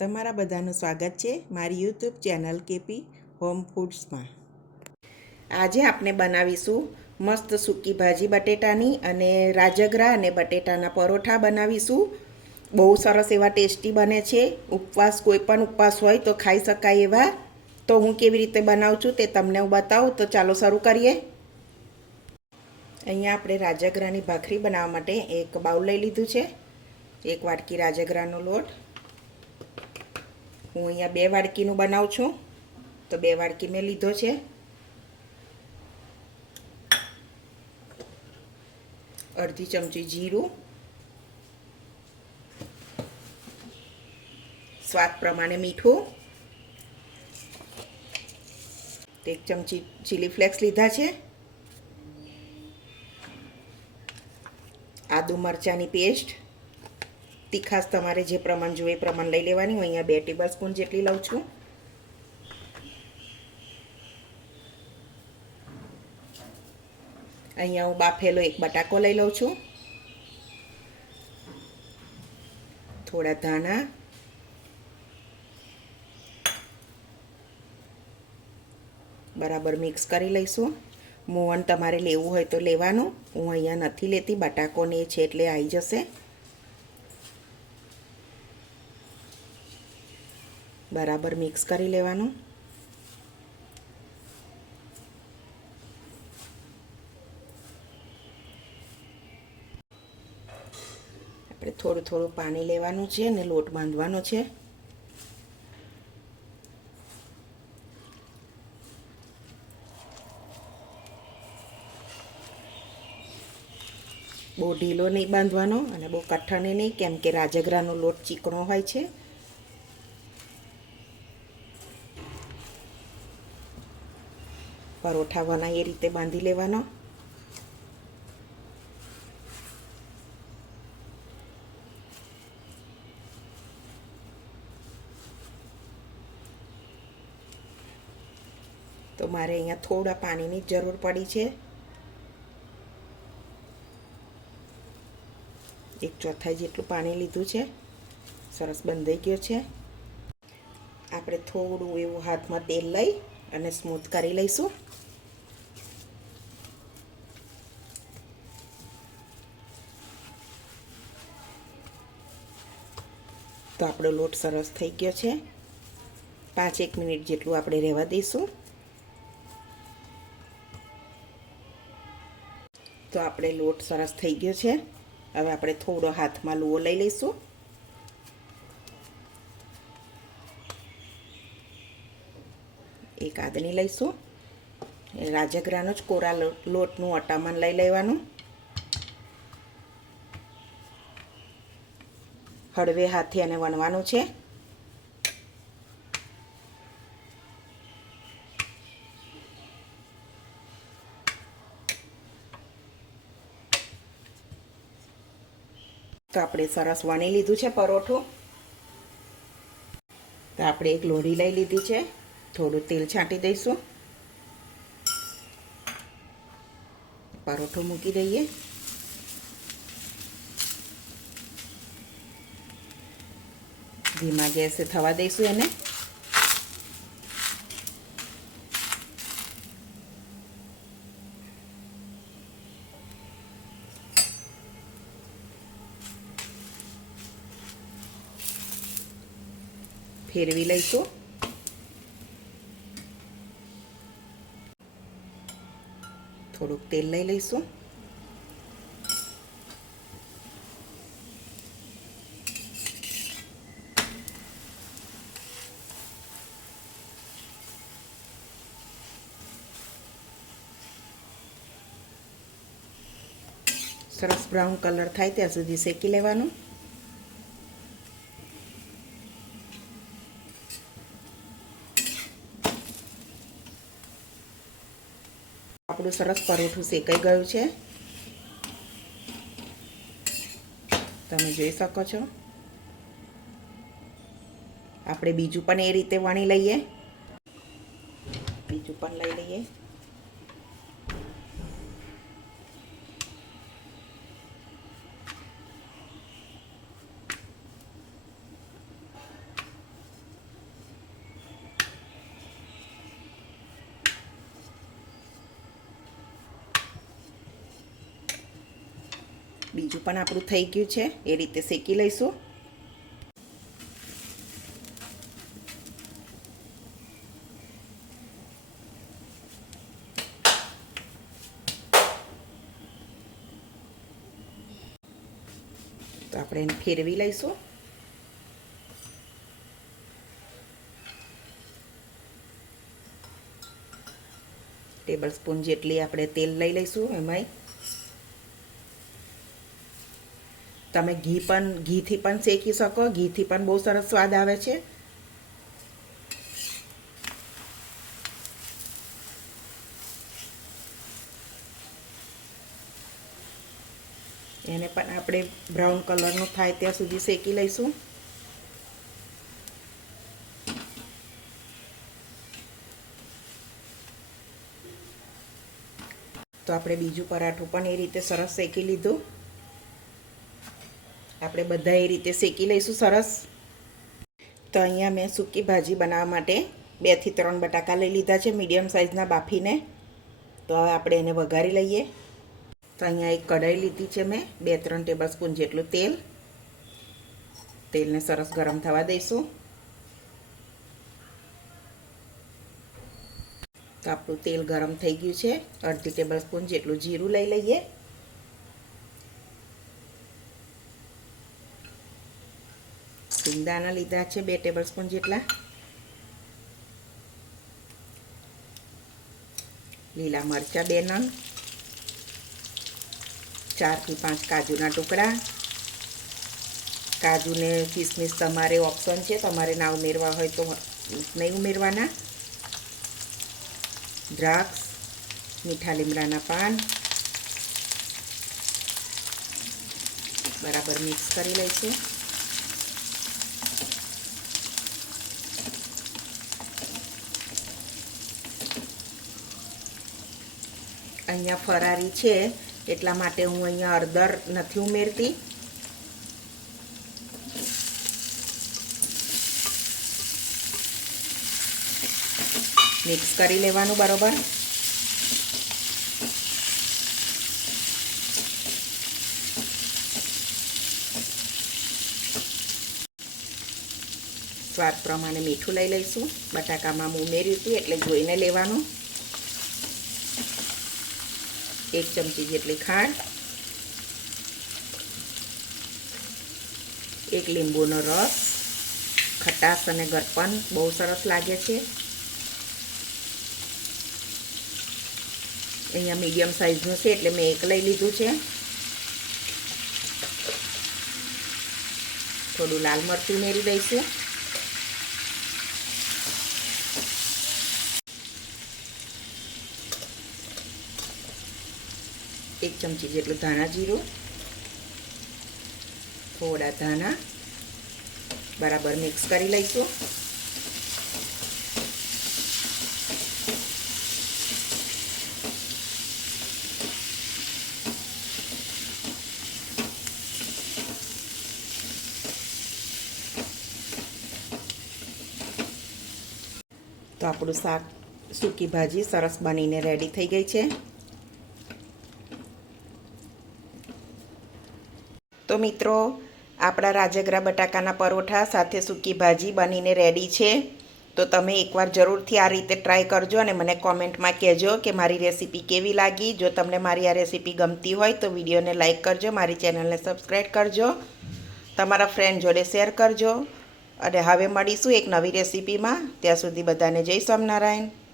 તમારા બધાનું સ્વાગત છે મારી યુટ્યુબ ચેનલ કેપી હોમ ફૂડ્સમાં। આજે આપણે બનાવીશું મસ્ત સૂકી ભાજી બટેટાની અને રાજગરા અને બટેટાના પરોઠા બનાવીશું। બહુ સરસ એવા ટેસ્ટી બને છે। ઉપવાસ કોઈ પણ ઉપવાસ હોય તો ખાઈ શકાય એવા। તો હું કેવી રીતે બનાવું છું તે તમને હું બતાવું। તો ચાલો શરૂ કરીએ। અહીંયા આપણે રાજગરાની ભાખરી બનાવવા માટે એક બાઉલ લઈ લીધું છે। એક વાટકી રાજગરાનો લોટ। હું અહીંયા 2 વાડકીનું બનાવું છું તો 2 વાડકી મેં લીધો છે। અડધી ચમચી જીરું, સ્વાદ પ્રમાણે મીઠું, 1 ચમચી ચીલી ફ્લેક્સ લીધા છે, આદુ મરચાંની પેસ્ટ, તીખાશ તમારે જે પ્રમાણ જોઈએ એ પ્રમાણ લઈ લેવાની। હું અહીંયા 2 ટેબલસ્પૂન જેટલી લઉં છું। અહીંયા હું બાફેલો 1 બટાકો લઈ લઉં છું, થોડા ધાણા, બરાબર મિક્સ કરી લઈશું। મોવન તમારે લેવું હોય તો લેવાનું, હું અહીંયા નથી લેતી, બટાકોને છે એટલે આવી જશે। બરાબર મિક્સ કરી લેવાનું। આપણે થોડું થોડું પાણી લેવાનું છે અને લોટ બાંધવાનો છે। બહુ ઢીલો નહીં બાંધવાનો અને બહુ કઠણ નહીં, કેમ કે રાજગરાનો લોટ ચીકણો હોય છે। પરોઠા બનાવીએ એ રીતે બાંધી લેવાનો। તો મારે અહીંયા થોડા પાણીની જરૂર પડી છે। 1/4 જેટલું પાણી લીધું છે। સરસ બંધાઈ ગયો છે। આપણે થોડું એવું હાથમાં તેલ લઈ અને સ્મૂથ કરી લઈશું। તો આપણો લોટ સરસ થઈ ગયો છે। 5-1 મિનિટ જેટલું આપણે રહેવા દઈશું। તો આપણે લોટ સરસ થઈ ગયો છે। હવે આપણે થોડો હાથમાં લુઓ લઈ લઈશું। એક આદની લઈશું, રાજગરાનો જ કોરા લોટનું અટામણ લઈ લેવાનું। હળવે હાથે એને વણવાનું છે। તો આપણે સરસ વણી લીધું છે પરોઠું। તો આપણે એક લોઢી લઈ લીધી છે, થોડું તેલ છાંટી દઈશું, પરોઠો મૂકી દઈએ। ધીમા ગેસે થવા દઈશું એને। ફેરવી લઈશું। થોડુંક તેલ લઈ લઈશું। સરસ બ્રાઉન કલર થાય ત્યાં સુધી શેકી લેવાનું। આપણું સરસ પરોઠું શેકાઈ ગયું છે, તમે જોઈ શકો છો। આપણે બીજું પણ એ રીતે વણી લઈએ, બીજું પણ લઈ લઈએ। બીજું પણ આપણું થઈ ગયું છે, એ રીતે શેકી લઈશું. તો આપણે એને ફેરવી લઈશું. ટેબલ સ્પૂન જેટલી આપણે તેલ લઈ લઈશું. એમાંય તમે ઘીથી પણ શેકી શકો. ઘીથી પણ બહુ સરસ સ્વાદ આવે છે. એને પણ આપણે બ્રાઉન કલરનું થાય ત્યાં સુધી શેકી લઈશું. તો આપણે બીજું પરાઠું પણ એ રીતે સરસ શેકી લીધું. આપણે બધા એ રીતે શેકી લઈશું સરસ. તો અહીંયા મેં સૂકી ભાજી બનાવવા માટે 2 થી 3 બટાકા લઈ લીધા છે, મીડિયમ સાઇઝના બાફીને. તો હવે આપણે એને વઘારી લઈએ. તો અહીંયા એક કઢાઈ લીધી છે મેં, 2-3 ટેબલ સ્પૂન જેટલું તેલ. તેલને સરસ ગરમ થવા દઈશું. તો આપણું તેલ ગરમ થઈ ગયું છે. અડધી ટેબલ સ્પૂન જેટલું જીરું લઈ લઈએ. સિંગદાણા લીધા છે 2 ટેબલ સ્પૂન જેટલા. લીલા મરચાં 2 નંગ. 4 થી 5 કાજુના ટુકડા. કાજુને કિસમિસ તમારે ઓપ્શન છે, તમારે ના ઉમેરવા હોય તો નહીં ઉમેરવાના. દ્રાક્ષ, મીઠા લીમડાના પાન. બરાબર મિક્સ કરી લઈશું. અહીંયા ફરારી છે એટલા માટે હું અહીંયા હળદર નથી ઉમેરતી. મિક્સ કરી લેવાનું બરોબર. સ્વાદ પ્રમાણે મીઠું લઈ લઈશું. બટાકામાં હું ઉમેર્યું હતું એટલે જોઈને લેવાનું. 1 ચમચી જેટલી ખાંડ. 1 લીંબુનો રસ. ખટાશ અને ગળપણ બહુ સરસ લાગે છે. અહીંયા મીડિયમ સાઇઝનું છે એટલે મેં 1 લઈ લીધું છે. થોડું લાલ મરચું ઉમેરી દઈશું. એક ચમચી જેટલું ધાણા જીરું. થોડા ધાણા. બરાબર મિક્સ કરી લઈશું. તો આપણું શાક સૂકી ભાજી સરસ બનીને રેડી થઈ ગઈ છે. તો મિત્રો, આપણા રાજગરા બટાકાના પરોઠા સાથે સૂકી ભાજી બનીને રેડી છે. તો તમે એકવાર જરૂરથી આ રીતે ટ્રાય કરજો અને મને કોમેન્ટમાં કહેજો કે મારી રેસીપી કેવી લાગી. જો તમને મારી આ રેસીપી ગમતી હોય તો વિડીયોને લાઇક કરજો, મારી ચેનલને સબસ્ક્રાઈબ કરજો, તમારા ફ્રેન્ડ જોડે શેર કરજો. અને હવે મળીશું એક નવી રેસીપીમાં. ત્યાં સુધી બધાને જય સ્વામિનારાયણ.